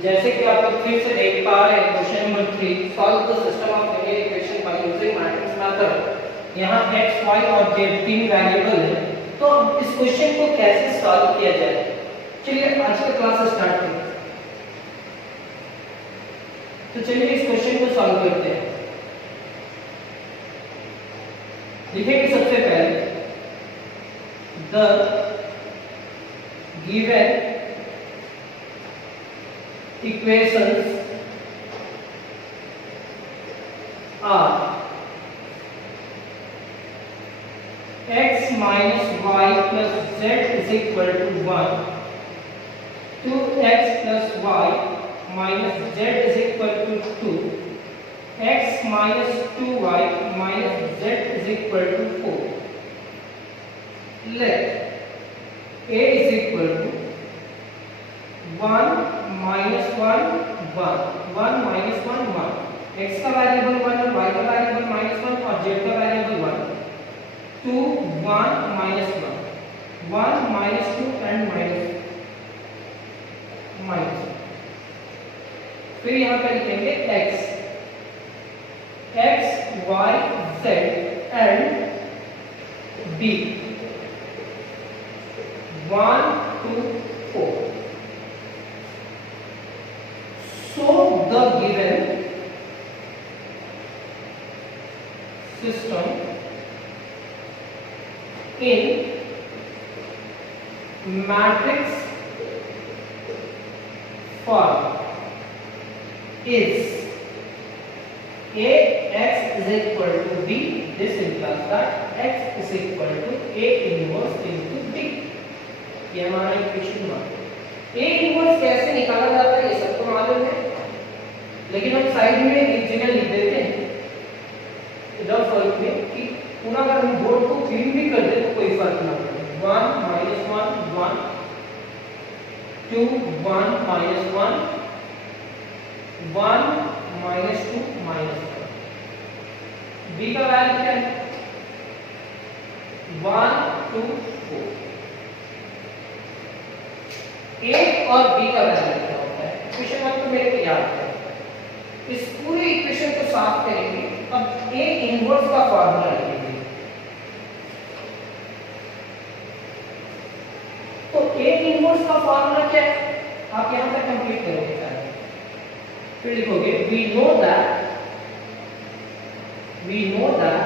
जैसे कि आप लोग फिर से देख पा रहे हैं question number 3, solve the system of linear equation by using matrix method. यहाँ x, y और z तीन वेरिएबल है, तो इस क्वेश्चन को कैसे सॉल्व किया जाए, चलिए आज का क्लास स्टार्ट करें। तो चलिए इस क्वेश्चन को सॉल्व करते हैं। लिखेंगे सबसे पहले the given equations are x minus y plus z is equal to 1, 2x plus y minus z is equal to 2, x minus 2y minus z is equal to 4. Let a is equal to 1 minus 1 1 1 minus 1 1, x का variable 1 और y का variable -1 और z का variable 1, 2 1 minus 1 1 minus 2 and minus। फिर यहाँ पे लिखेंगे x y z and b 1 2 4। So the given system in matrix form is Ax is equal to b. This implies that x is equal to A inverse into b। ये हमारा equation हुआ। A inverse कैसे निकाला जाता है ये सबको मालूम है, लेकिन हम साइड में एक जगह लिख देते हैं इधर फर्क में कि पूरा अगर हम बोर्ड को क्लीन भी कर दे तो कोई फर्क ना पड़े। 1 minus 1 1, 2 1 minus 1 1 minus 2 minus 1। b का वैल्यू क्या है 1 2 4। a और b का वैल्यू क्या होता है, इक्वेशन आपको मेरे को याद है। इस पूरे इक्वेशन को साफ करेंगे। अब a इनवर्स का फार्मूला लिखेंगे। तो a इनवर्स का फार्मूला क्या है, आप यहां तक कंप्लीट करोगे सारे। फिर लिखोगे we know that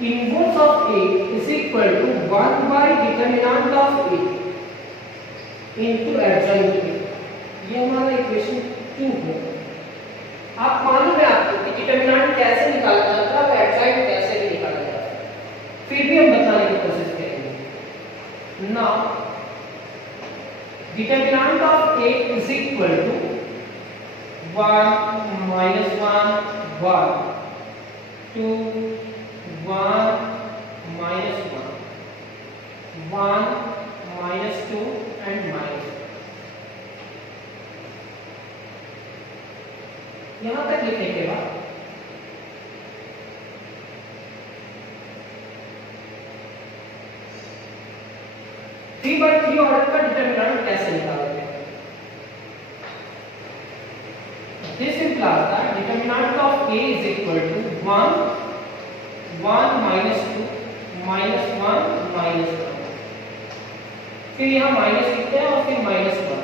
inverse of a is equal to 1 by determinant of a into adjoint a। ये हमारा इक्वेशन 2 है। आप मालूम है आपको कि डिटरमिनेंट कैसे निकाला जाता है और एडजॉइंट कैसे भी निकाला जाता है, फिर भी हम बताने की कोशिश करेंगे। Now determinant of a is equal to 1 minus 1 1, 2 1 minus 1 1 minus 2 and minus। यहां तक लिखने के बाद 3/3 ऑर्डर का डिटरमिनेंट कैसे निकालोगे। This implies that determinant of a is equal to 1 1 minus 2 minus 1 minus 1। फिर यहाँ माइनस लिखते हैं और फिर -1,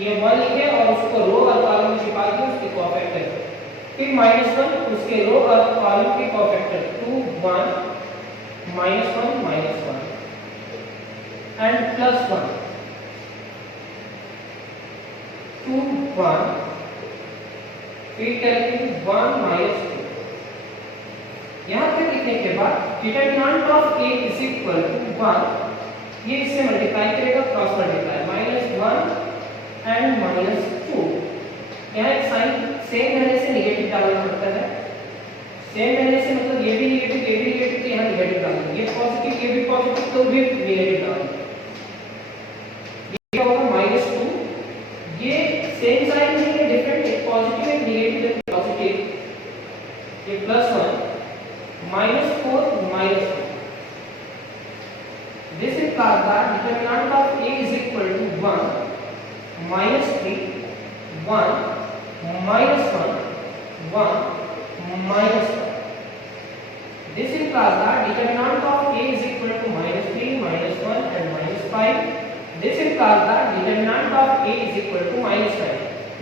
ये 1 लिखे और उसको रो और कॉलम में छिपा के उसके कोफैक्टर, फिर -1 उसके रो और कॉलम के कोफैक्टर 2 1 -1 -1 एंड +1 2 1, फिर करेंगे 1 -2। यहाँ पे लिखने के बाद determinant of a is equal to 1, ये इससे मल्टीप्लाई करेगा क्रॉस मल्टीप्लाई -1 एंड -2। यहाँ एक साइन सेम रहने से नेगेटिव डालना पड़ता है। सेम रहने से मतलब ये भी नेगेटिव ये भी नेगेटिव, तो यहाँ नेगेटिव डालना, ये पॉजिटिव ये भी पॉजिटिव तो भी नेगेटिव डालना। ये होगा -2, ये सेम साइन नहीं है, डिफरेंट, एक पॉजिटिव एक नेगेटिव एक पॉजिटिव, ये +1 -4 -1। This is called the determinant of a is equal to 1 -3 1 -1 1 -1. This implies that determinant of a is equal to -3 -1 and -5. This implies that determinant of a is equal to -5,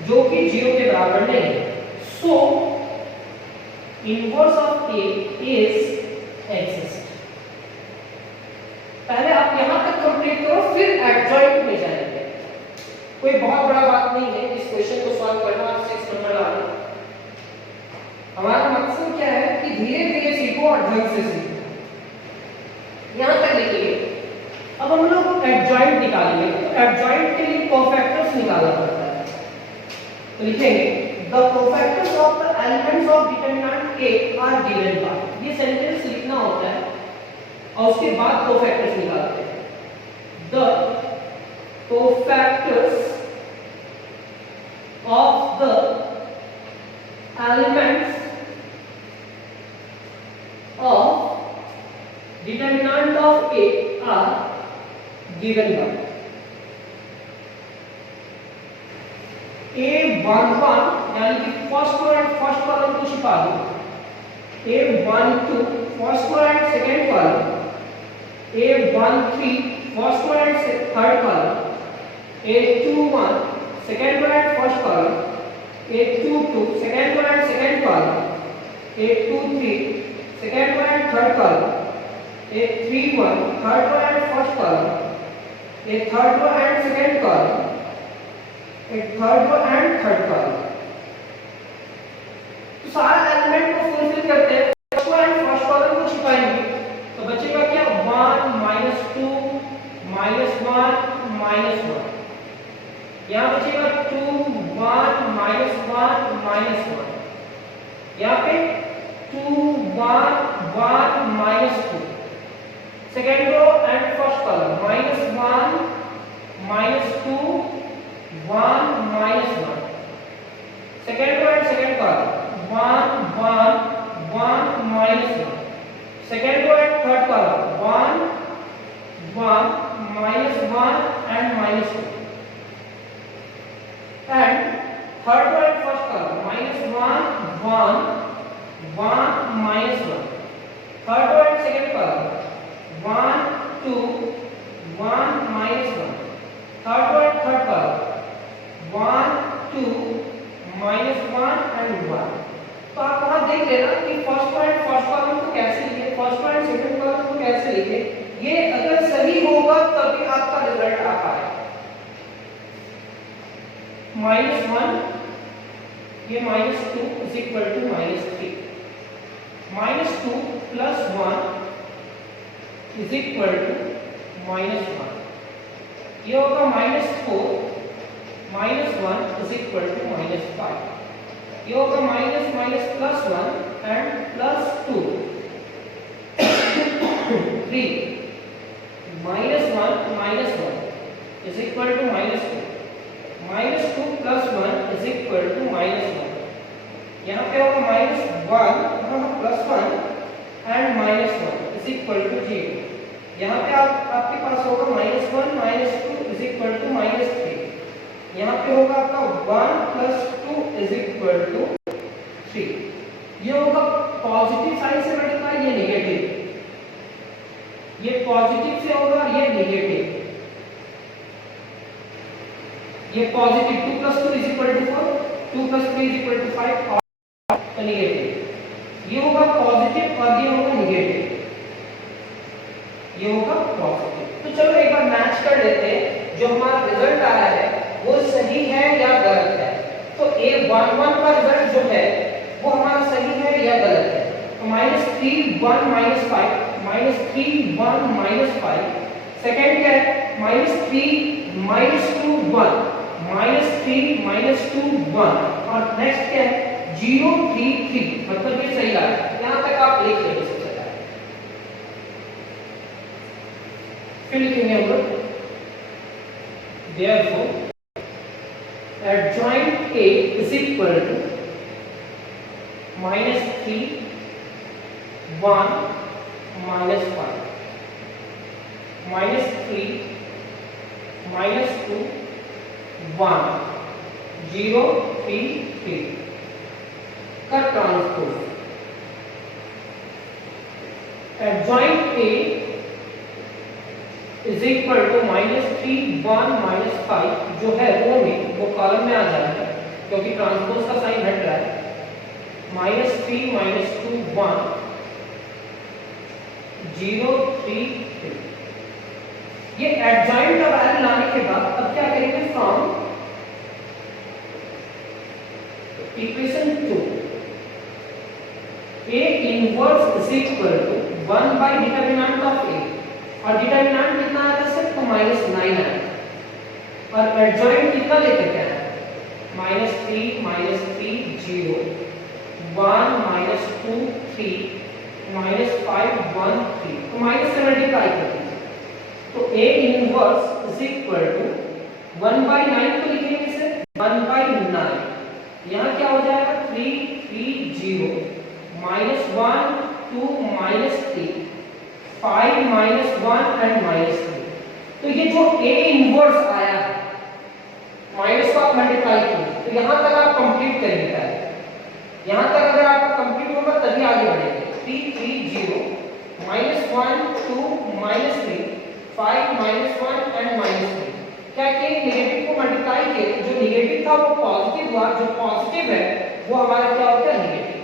जो कि 0 के बराबर नहीं है. So inverse of a is exist. पहले आप यहां तक कंप्लीट करो, फिर एडजॉइंट में जाएंगे. कोई बहुत बड़ा बात नहीं है इस क्वेश्चन को सॉल्व करना. 6 नंबर लाना. हमारा मकसद क्या है कि धीरे धीरे सीखो और ढंग से सीखो. यहां तक लिखिए. अब हम लोग एडजॉइंट निकालेंगे. तो एडजॉइंट के लिए कोफैक्टर्स निकालना पड़ता है. तो लिखेंगे the cofactors of the elements of determinant a are given by. ये सेंटेंस लिखना होता है और उसके बाद कोफैक्टर्स निकालते हैं. The cofactors of the elements of determinant of a are given by a11 यानी कि first row and first column को छिपा दो. a12 first row and second column. a13 first row and third column. a21 second row and first column. a22 second row and second column. a23 second row and third column. a31 third row and first column. a third row and second column. a third row and third column. तो सारा element को fulfil करते हैं. First row and first column को छिपाएंगे तो बचेगा क्या 1 -2 -1 -1. यहाँ बचेगा 2 1 -1 -1. यहाँ पे 2 1 1 -2. second row and first column -1 -2 1 -1. second row and second column 1 1 1 -1. second row and third column 1 1 -1 and -2. and third row and first column -1 1 1 -1. third row and second column 1 2 1 -1. third row and third column 1 2 -1 and 1. तो आप वहां देख लेना कि first row and first column को कैसे लिखे, first row and second column को कैसे लिखे. ये अगर सही होगा तभी आपका रिजल्ट आ पाएगा. -1 ये -2 is equal to -3. -2 plus 1 is equal to -1. ये होगा -4 -1 is equal to -5. ये होगा minus plus 1 and plus 2. 3 -1 is equal to -2. -2 plus 1 is equal to -1. यहाँ पे होगा -1 plus 1 and -1 is equal to 0. यहाँ पे आपके पास होगा -1 -2 is equal to -3. यहाँ पे होगा आपका 1 plus 2 is equal to 3. ये होगा पॉजिटिव साइड से बढ़ेगा, ये नेगेटिव. ये पॉजिटिव से होगा, ये नेगेटिव. ये positive 2 plus 2 is equal to 4, 2 plus 3 is equal to 5 और नेगेटिव. ये होगा पॉजिटिव और ये होगा नेगेटिव. ये होगा पॉजिटिव. तो चलो एक बार मैच कर लेते हैं जो हमारा रिजल्ट आया है वो सही है या गलत है. तो A11 का रिजल्ट जो है वो हमारा सही है या गलत है. तो -3 1 -5 -3 1 -5. सेकंड क्या है -3 -2 1 -3 -2 1 और नेक्स्ट क्या है 0 3 3. मतलब ये सही आ रहा है. यहां तक आप लिख लेंगे सबसे पहले. फिर लिखेंगे हम लोग therefore adjoint A is equal to -3 1 -5 -3 -2 1 0 3 3 का transpose adjoint A is equal to -3 1 -5 जो है रो में वो कॉलम में आ जाएगा क्योंकि ट्रांसपोज का साइन हट रहा है। -3 -2 1 0 3 3 ये एडजॉइंट का वैल्यू लाने के बाद अब क्या करेंगे from equation 2 A inverse is equal to 1 by determinant of A और डिटरमिनेंट कितना आया था सर तो -9 आया और एडजॉइंट कितना लेकर के आया -3 -3 0 1 -2 3 -5 1 3 तो माइनस से मल्टीप्लाई कर दीजिए तो A inverse is equal to 1 by 9 को लिखेंगे सर 1 बाय 9 यहाँ क्या हो जाएगा 3 3 0 -1 2 -3 5 -1 एंड -3 तो ये जो A इनवर्स आया है माइनस को आप मल्टीप्लाई कीजिए तो यहाँ तक आप कंप्लीट करिएगा। यहाँ तक अगर आपका कंप्लीट होगा तभी आगे बढ़ेंगे 3 3 0 -1 2 -3 5 -1 एंड -3 क्या कि नेगेटिव को मल्टीप्लाई किए जो नेगेटिव था वो पॉजिटिव हुआ जो पॉजिटिव है वो हमारा क्या होता है नेगेटिव।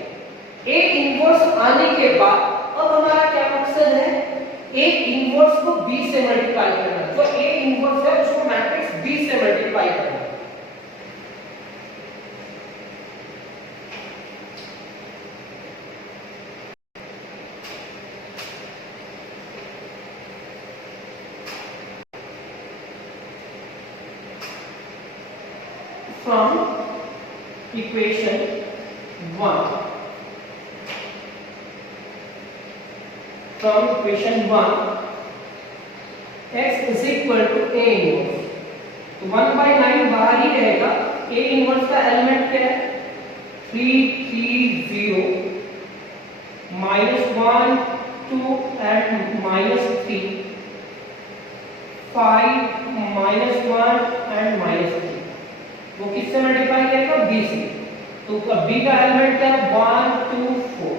A इनवर्स आने के बाद अब हमारा क्या मकसद है A इनवर्स को B से मल्टीप्लाई करना जो A इनवर्स है उसको मैट्रिक्स B से मल्टीप्लाई करना। From equation 1 from equation 1 x is equal to A inverse तो 1 by 9 बाहर ही रहेगा। A इनवर्स का एलिमेंट क्या है 3 3 0 -1 2 and -3 5 -1 and -3 वो किससे मल्टीप्लाई करेगा b से तो b का एलिमेंट क्या है 1 2 4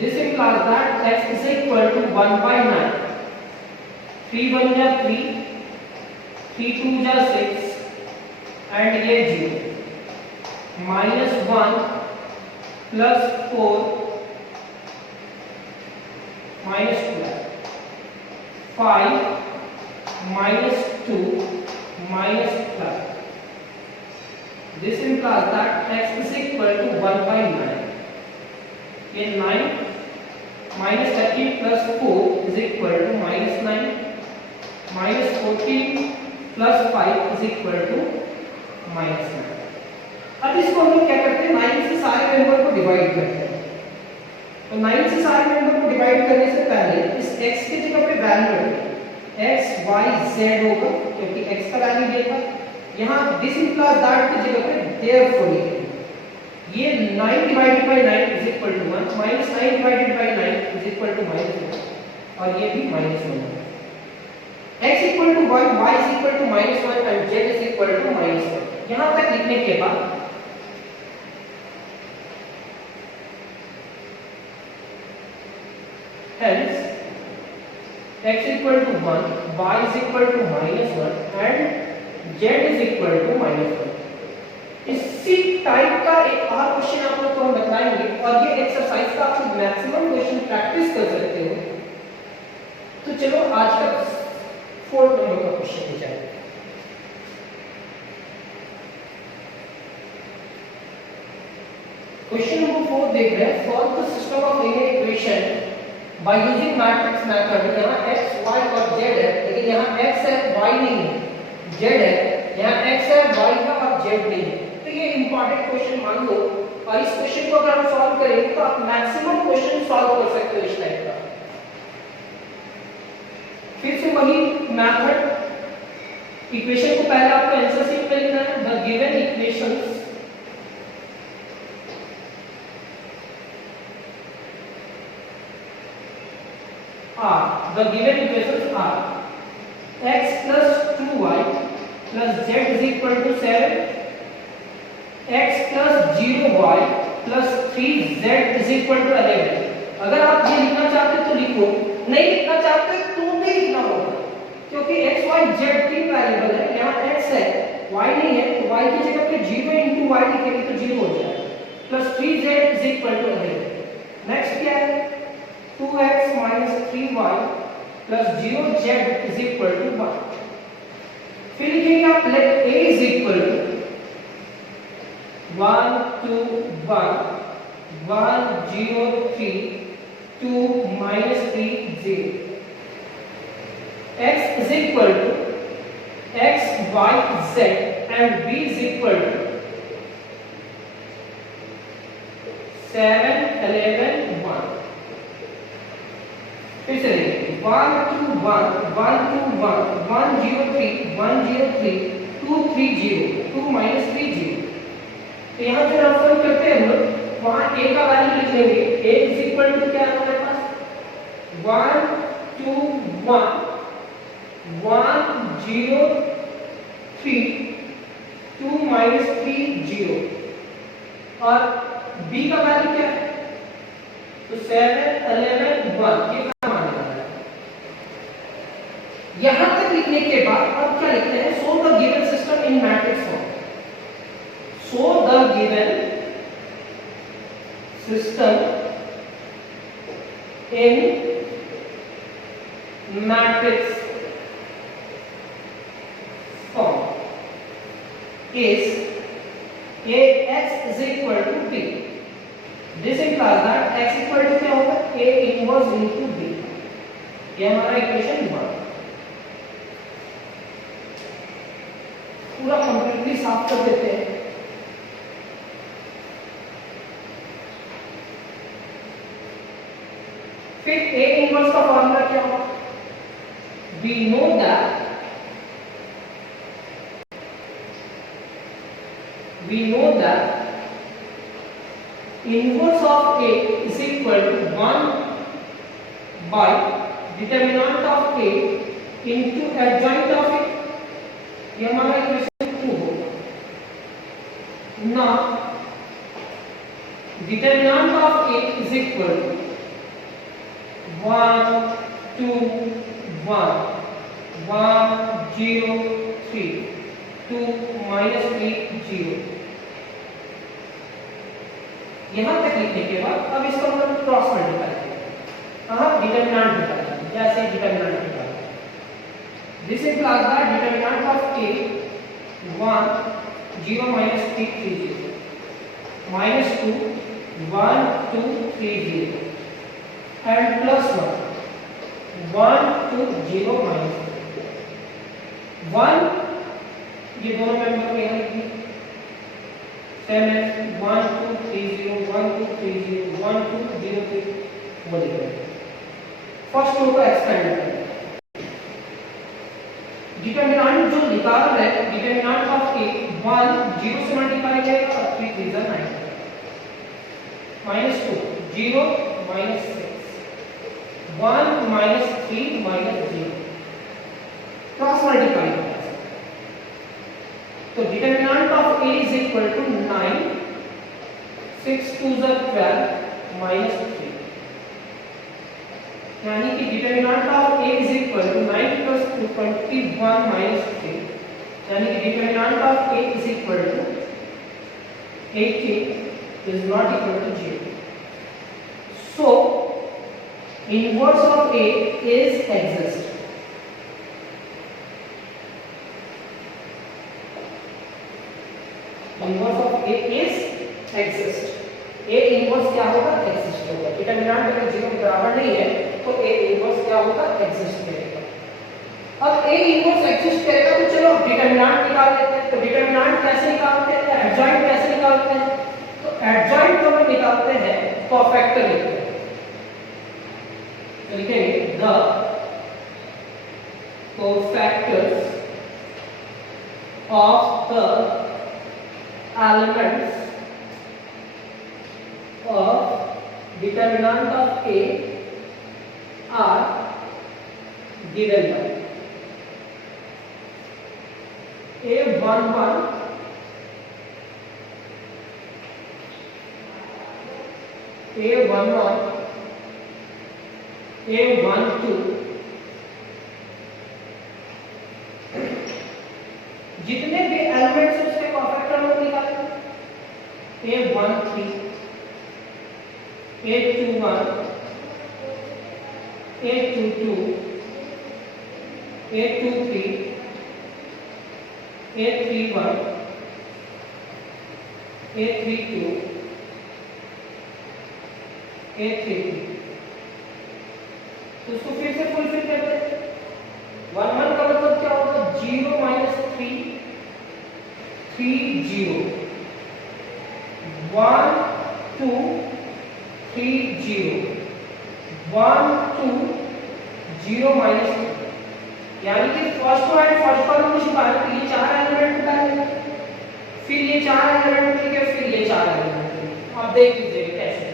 this implies that x is equal to 1 by 9 3 1 जा 3 3 2 जा 6 एंड ये 0 -1 plus 4 -12 5 -2 -12 this implies that x is equal to 1 by 9 ये 9 -13 plus 4 is equal to -9 -14 plus 5 is equal to -9। अब इसको हम लोग क्या करते हैं 9 से सारे मेंबर को डिवाइड करते हैं तो 9 से सारे मेंबर को डिवाइड करने से पहले इस x की जगह पे वैल्यू रखें x y z होगा क्योंकि x का वैल्यू ये था। यहाँ दिस implies that की जगह पे therefore ये 9 divided by 9 is equal to 1 minus 9 divided by 9 is equal to -1 और ये भी -1 है। x equal to 1 y is equal to -1 and z is equal to -1 यहाँ तक लिखने के बाद hence x equal to 1 y is equal to -1 and z is equal to -1। इसी टाइप का एक और क्वेश्चन आप लोग को हम बताएंगे और ये एक्सरसाइज का आप मैक्सिमम क्वेश्चन प्रैक्टिस कर सकते हो। तो चलो आज का 4 नंबर का क्वेश्चन ले जाए। क्वेश्चन नंबर 4 देख रहे हैं solve the system of linear equation by using matrix method. यहाँ x y और z है लेकिन यहाँ x है y नहीं है z है, यहाँ x है y है और z नहीं है। तो ये इंपॉर्टेंट क्वेश्चन मान लो और इस क्वेश्चन को अगर हम सॉल्व करें तो आप मैक्सिमम क्वेश्चन सॉल्व कर सकते हो इस टाइप का। फिर से वही मेथड इक्वेशन को पहले आपको आंसर शीट में लिखना है the given equations are the given equations are x plus 2y plus z is equal to 7, x plus 0y plus 3z is equal to 11। अगर आप ये लिखना चाहते तो लिखो, नहीं लिखना चाहते तो नहीं लिखना होगा, क्योंकि x y z तीन वेरिएबल है, यहाँ x है y नहीं है, तो y की जगह पे 0 into y लिखेंगे तो 0 हो जाएगा, plus 3z is equal to 11। Next क्या है, 2x minus 3y plus 0z is equal to 1। फिर लिखेंगे आप let a is equal to 1 2 1 1 0 3 2 minus 3 0। x is equal to x y z and b is equal to 7 11 1। फिर से देखिए 1 2 1 1 2 1 1 0 3 1 0 3 2 3 0 2 minus 3 0। तो यहाँ जो ट्रांसफॉर्म करते हैं हम लोग, वहाँ a का वैल्यू लिख लेंगे, a इज इक्वल टू क्या है हमारे पास 1 2 1 1 0 3 2 minus 3 0। और b का वैल्यू क्या है, तो 7 11 1। ये काम आने वाला है। यहां तक लिखने के बाद अब क्या लिखते हैं, so the given system in matrix form. So the given system in matrix form is Ax is equal to B। This implies that x equal to क्या होगा, A inverse into B। ये हमारा इक्वेशन 1 पूरा completely साफ कर देते हैं। फिर A इनवर्स का फॉर्मूला क्या होगा, we know that inverse of A is equal to 1 by determinant of A into adjoint of A। ये हमारा इक्वेशन 2 होगा। Now determinant of A is equal to 1 2 1 1 0 3 2 minus 3 0। यहां तक लिखने के बाद अब इसका मतलब क्रॉस मल्टीप्लाई करें। अब डिटरमिनेंट निकालेंगे, जैसे डिटरमिनेंट निकालेंगे, this implies that determinant of A 1 0 minus 3 3 0 minus 2 1 2 3 0 and plus 1 1 2 0 minus 1। ये दोनों मेंबर को यहाँ लिखिए, 7 1 2 3 0 1 2 3 0 1 2 0 3 वो लिख रहे हैं। फर्स्ट रो को एक्सपेंड करें, डिटरमिनेंट जो निकाल रहे हैं, डिटरमिनेंट ऑफ A 1 0 से मल्टीप्लाई करेगा और 3 3 9 minus 2 0 minus 6 1 minus 3 minus 0 cross multiply करना है। तो determinant of A is equal to 9 6 2 12 minus 3, यानी कि determinant of A is equal to 9 plus 2 21 minus 3, यानी कि determinant of A is equal to 18 is not equal to 0। So inverse of A is exist। Inverse of A is exist। A inverse क्या होगा, exist होगा। Determinant अगर 0 के बराबर नहीं है तो A inverse क्या होगा, exist करेगा। अब A inverse exist करेगा तो चलो डिटरमिनेंट निकाल लेते हैं। तो डिटरमिनेंट कैसे निकालते हैं, एडजॉइंट कैसे निकालते हैं, तो एडजॉइंट को हम निकालते हैं कोफैक्टर लेते हैं। लिखेंगे the cofactors of the elements of determinant of A are given by। A11 A11 A12 जितने भी एलिमेंट्स उसके परफेक्ट नंबर निकालें A13 A21 A22 A23 A31 A32 A33 तो उसको फिर से फुलफिल कर दे 1 1 का मतलब क्या होगा 0 -3 3 0 1 2 3 0 1 2 0 -3 यानी कि first row and first column में निकाल तो ये चार एलिमेंट निकालेंगे फिर ये चार एलिमेंट लेंगे फिर ये चार एलिमेंट लेंगे आप देख लीजिए कैसे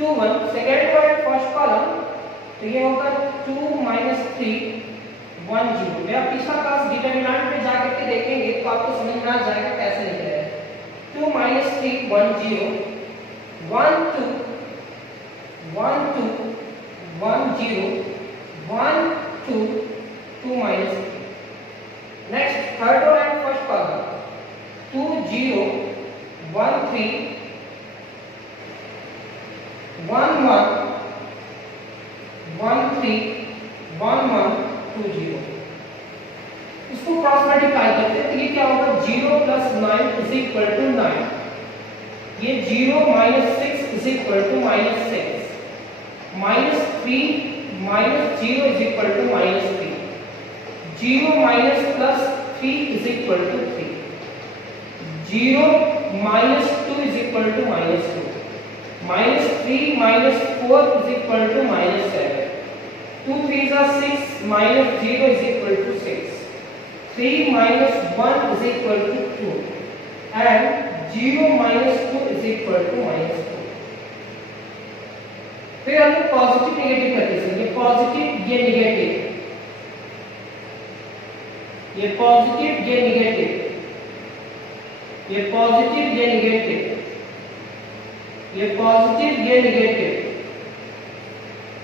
2 1 second row and first column तो ये होगा 2 -3 1 0 मैं अब पिछला क्लास डिटरमिनेंट में जाकर के देखेंगे तो आपको समझ में आ जाएगा कैसे लिख रहे हैं 2 -3 1 0 1 2 1 2 1 0 1 2 2 -3 next third row and first column 2 0 1 3 1 1 1 3 1 1 2 0 इसको क्रॉस मल्टीप्लाई करते हैं तो ये क्या होगा 0 + 9 = 9 ये 0 - 6 = -6 -3 - 0 = -3 0 - +3 = 3 0 - 2 = -2 -3 -4 = -7 2 3s are 6 -0 = 6 3 - 1 = 2 and 0 - 2 = -2 फिर हम पॉजिटिव नेगेटिव करते हैं ये पॉजिटिव ये नेगेटिव ये पॉजिटिव ये नेगेटिव ये पॉजिटिव ये नेगेटिव ये पॉजिटिव ये नेगेटिव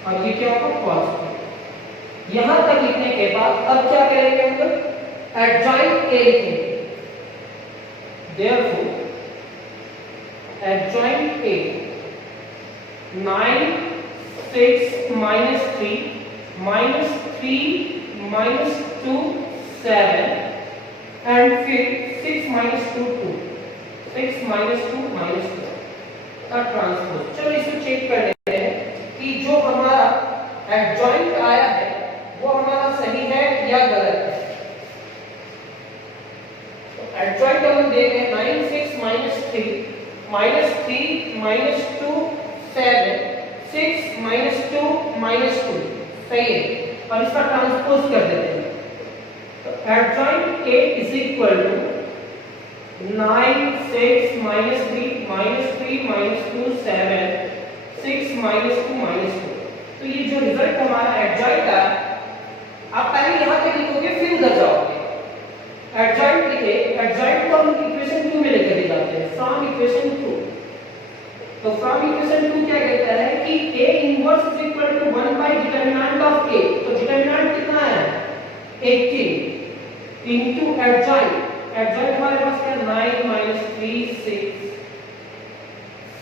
और ये क्या होगा पॉजिटिव यहां तक लिखने के बाद अब क्या करेंगे हम लोग एडजॉइंट ए लिखेंगे देयरफॉर एडजॉइंट ए 9 6 -3 -3 -2 7 and फिर 6 - 2 2 6 - 2 -2 का ट्रांसपोज चलो इसको चेक कर लेते हैं कि जो हमारा एडजॉइंट आया है वो हमारा सही है या गलत है तो एडजॉइंट हम देख रहे हैं 9 6 -3 -3 -2 7 6 -2 -2 सही है और इसका ट्रांसपोज कर देते हैं तो एडजॉइंट A = 9 6 -3 -3 -2 7 6 -2 -2 तो ये जो रिजल्ट हमारा एडजॉइंट है आप पहले यहां तक लिखोगे फिर उधर जाओगे एडजॉइंट लिखे एडजॉइंट को हम इक्वेशन 2 में लेकर जाते हैं फ्रॉम इक्वेशन 2 तो फ्रॉम इक्वेशन 2 क्या कहता है कि A inverse = 1 by determinant of A तो डिटरमिनेंट कितना है 18 इनटू एडजॉइंट एडजॉइंट हमारे पास क्या 9 - 3 6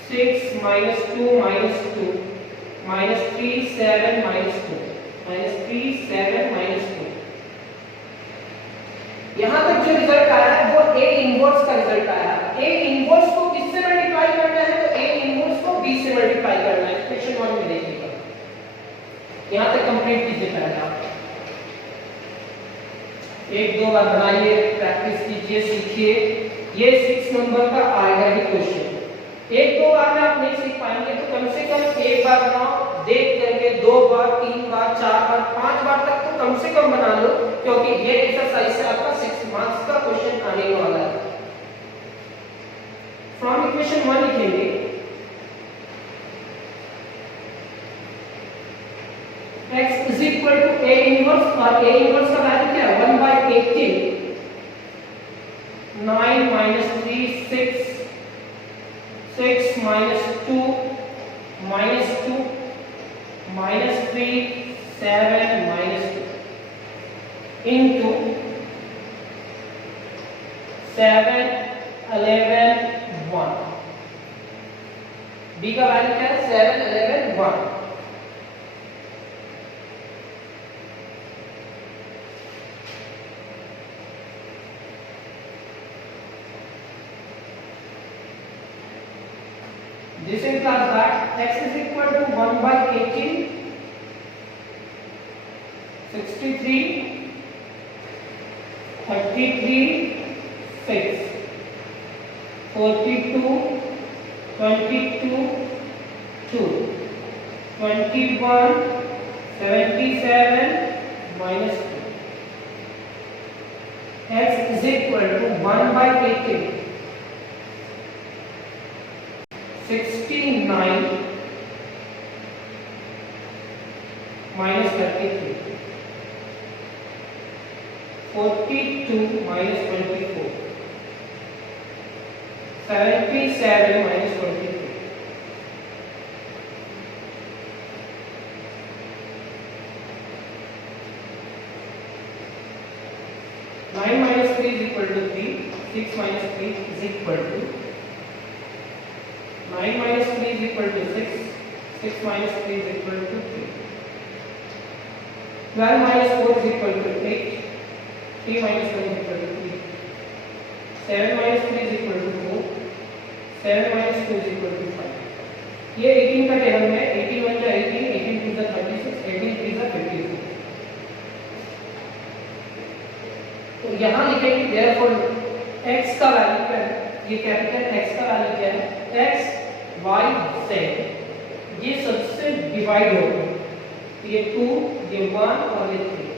6 - 2 -2 -3 7 -2 -3 7 -2 यहां तक जो रिजल्ट आया है वो A इनवर्स का रिजल्ट आया है A इनवर्स को किससे मल्टीप्लाई करना है तो A इनवर्स को B से मल्टीप्लाई करना है क्वेश्चन 1 में देखिएगा यहां तक कंप्लीट कीजिए पहले आप एक दो बार बनाइए प्रैक्टिस कीजिए सीखिए ये 6 नंबर का आएगा ही क्वेश्चन एक दो बार में आप नहीं सीख पाएंगे तो कम से कम एक बार बनाओ देख करके 2 बार 3 बार 4 बार 5 बार तक तो कम से कम बना लो क्योंकि ये एक्सरसाइज से आपका 6 मार्क्स का क्वेश्चन आने वाला है फ्रॉम इक्वेशन 1 लिखेंगे x = A इनवर्स और A इनवर्स का वैल्यू क्या है 1/18 minus 3 6, 6 minus 2 minus 2 minus 3 7 minus 2 into 7 11 1। b का वैल्यू क्या है 7 11 1। This implies that x is equal to 1 by 18, 63, 33, 6, 42, 22, 2, 21, 77, minus 2. X is equal to 1 by 18. 69 minus 33, 42 minus 24, 77 minus 23, 9 minus 3 is equal to 3, 6 minus 3 is equal to 9 minus 3 is equal to 6, 6 minus 3 is equal to 3. 12 minus 4 is equal to 8, 3 minus 1 is equal to 3. 7 minus 3 is equal to 4, 7 minus 2 is equal to 5. ये 18 का table है, 18 1 जा 18, 18 2 जा 36, 18 3 जा 52. तो यहाँ लिखेंगे therefore x का वैल्यू क्या है, ये कैपिटल x का वैल्यू क्या है, x y z ये सबसे डिवाइड होगा, ये 2 ये 1 और ये 3,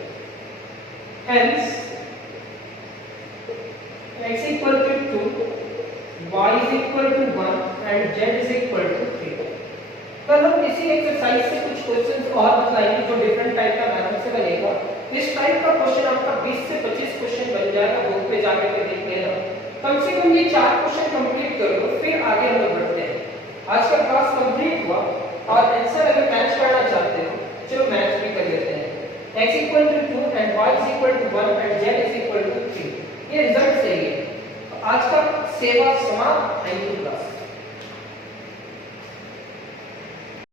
hence x equal to 2, y is equal to 1 and z is equal to 3। कल हम इसी एक्सरसाइज से कुछ क्वेश्चंस और बताएंगे जो डिफरेंट टाइप का मैथड से बनेगा। इस टाइप का क्वेश्चन आपका 20 से 25 क्वेश्चन बन जाएगा, बुक पे जाकर के देख लेना। कम से कम ये 4 क्वेश्चन कंप्लीट कर लो, फिर आगे हम लोग बढ़ते हैं। आज का क्लास कंप्लीट हुआ और आंसर अगर मैच करना चाहते हो चलो मैच भी कर लेते हैं। x equal to 2 and y is equal to 1 and z is equal to 3, ये रिजल्ट सही है। तो आज का सेवा समाप्त। Thank you.